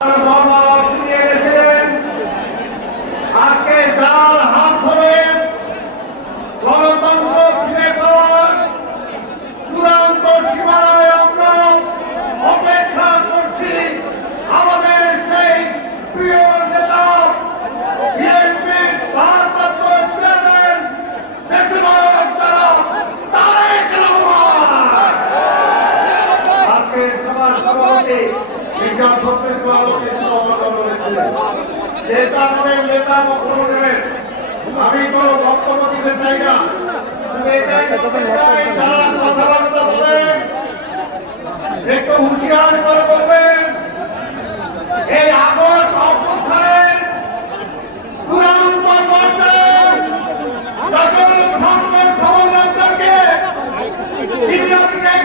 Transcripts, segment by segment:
আজকে যার হাত ধরে গণতন্ত্র ফিরে পাওয়ার চূড়ান্ত সীমানায় আমরা অপেক্ষা করছি, আমাদের সেই প্রিয় নেতা বিএনপির ভারপ্রাপ্ত চেয়ারম্যান দেশনায়ক জনাব তারেক রহমান। আজকের সভার সভাপতি বিজ্ঞান প্রফেসর আলোকের সভাপতি রয়েছেন। নেতা বক্তব্য দেবেন, আমি কোনো বক্তব্য দিতে চাই না, কথাবার্তা বলেন একটু হুঁশিয়ার করে বলবেন। এই আগস্ট অভ্যুত্থানের চূড়ান্ত পর্যায়ে যখন সংকট সমন্বয়কদেরকে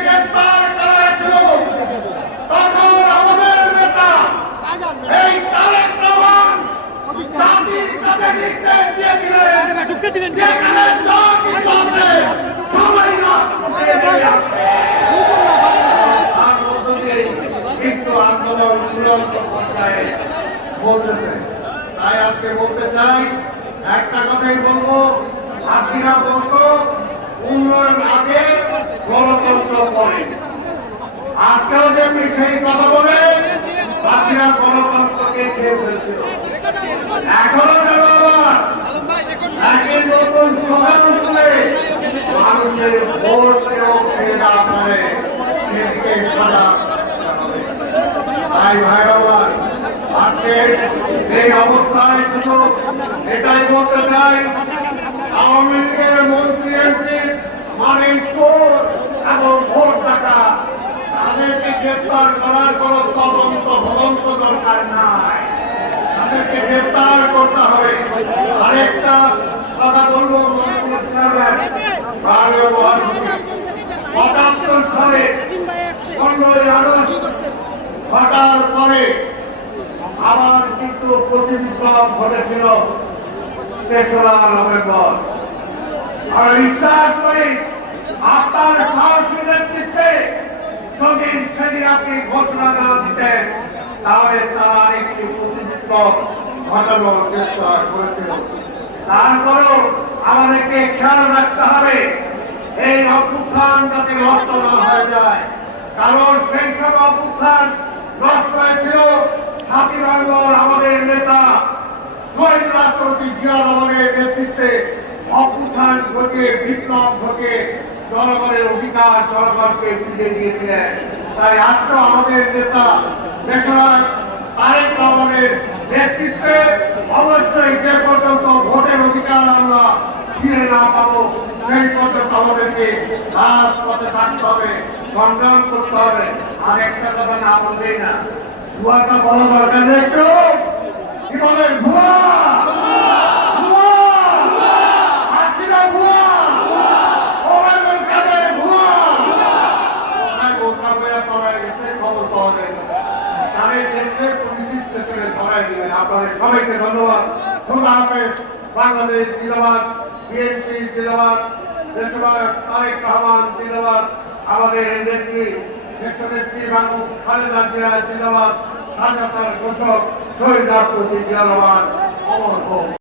গ্রেপ্তার করা হয়েছিল, তখন আমাদের নেতা এই তারেক রহমান জাতির কাছে নির্দেশ দিয়েছিলেন যেখানে যা কিছু আছে সবাই তার মধ্য দিয়েই কিন্তু আন্দোলন চূড়ান্ত পর্যায়ে পৌঁছেছে। তাই আজকে বলতে চাই, একটা কথাই বলবো, হাসিনা বলতো উন্নয়ন আগে গণতন্ত্র পরে। আজকেও যেমনি সেই কথা বলে হাসিনা গণতন্ত্রকে খেয়ে ফেলছিল। এখনো যেন আবার একই নতুন স্লোগান তুলে মানুষের ভোট কেউ খেয়ে না ফেলে, সেদিকে সজাগ হবে। তাই ভাই আমার আজকে এই অবস্থায় শুধু এটাই বলতে চাই, আওয়ামী লীগের মন্ত্রী এমপি মানে চোর এবং ভোট টাকা, তাদেরকে গ্রেপ্তার করার কোন তদন্ত দরকার নাই, তাদেরকে গ্রেপ্তার করতে হবে। আরেকটা কথা বলবো, ৭৫ সালে 15ই আগস্ট ঘটার পরে আবার কিন্তু প্রতিবিপ্লব ঘটেছিল ৩রা নভেম্বর। আমরা বিশ্বাস করি আপনার সাহসী নেতৃত্বে যদি সেদিন আপনি ঘোষণা না দিতেন, তাহলে তারা আরেকটি প্রতিবিপ্লব ঘটানোর চেষ্টা করেছিল। তারপরেও আমাদেরকে খেয়াল রাখতে হবে এই অভ্যুত্থান যাতে নষ্ট না হয়ে যায়, কারণ সেই সব অভ্যুত্থান নষ্ট হয়েছিল ৭ই নভেম্বর আমাদের নেতা শহীদ রাষ্ট্রপতি জিয়া রহমানের নেতৃত্বে অভ্যুত্থান ঘটিয়ে বিপ্লব ঘটিয়ে জনগণের অধিকার জনগণকে ফিরিয়ে দিয়েছিলেন। তাই আজকে আমাদের নেতা দেশনায়ক তারেক রহমানের নেতৃত্বে অবশ্যই যে পর্যন্ত ভোটের অধিকার আমরা ফিরে না পাবো, সেই পর্যন্ত আমাদেরকে রাজপথে থাকতে হবে, সংগ্রাম করতে হবে। আর একটা কথা না বললেই না, ভুয়াটা বলা দরকার নেই। একটু কি বলে ভুয়া, আপনাদের সবাইকে ধন্যবাদ। খোদা হাফেজ। বাংলাদেশ জিন্দাবাদ, বিএনপি জিন্দাবাদ, দেশনায়ক তারেক রহমান জিন্দাবাদ, আমাদের নেত্রী দেশনেত্রী বাংলাদেশ খালেদা জিয়া জিন্দাবাদ, স্বাধীনতার ঘোষক শহীদ রাষ্ট্রপতি জিয়া রহমান অমর হোক।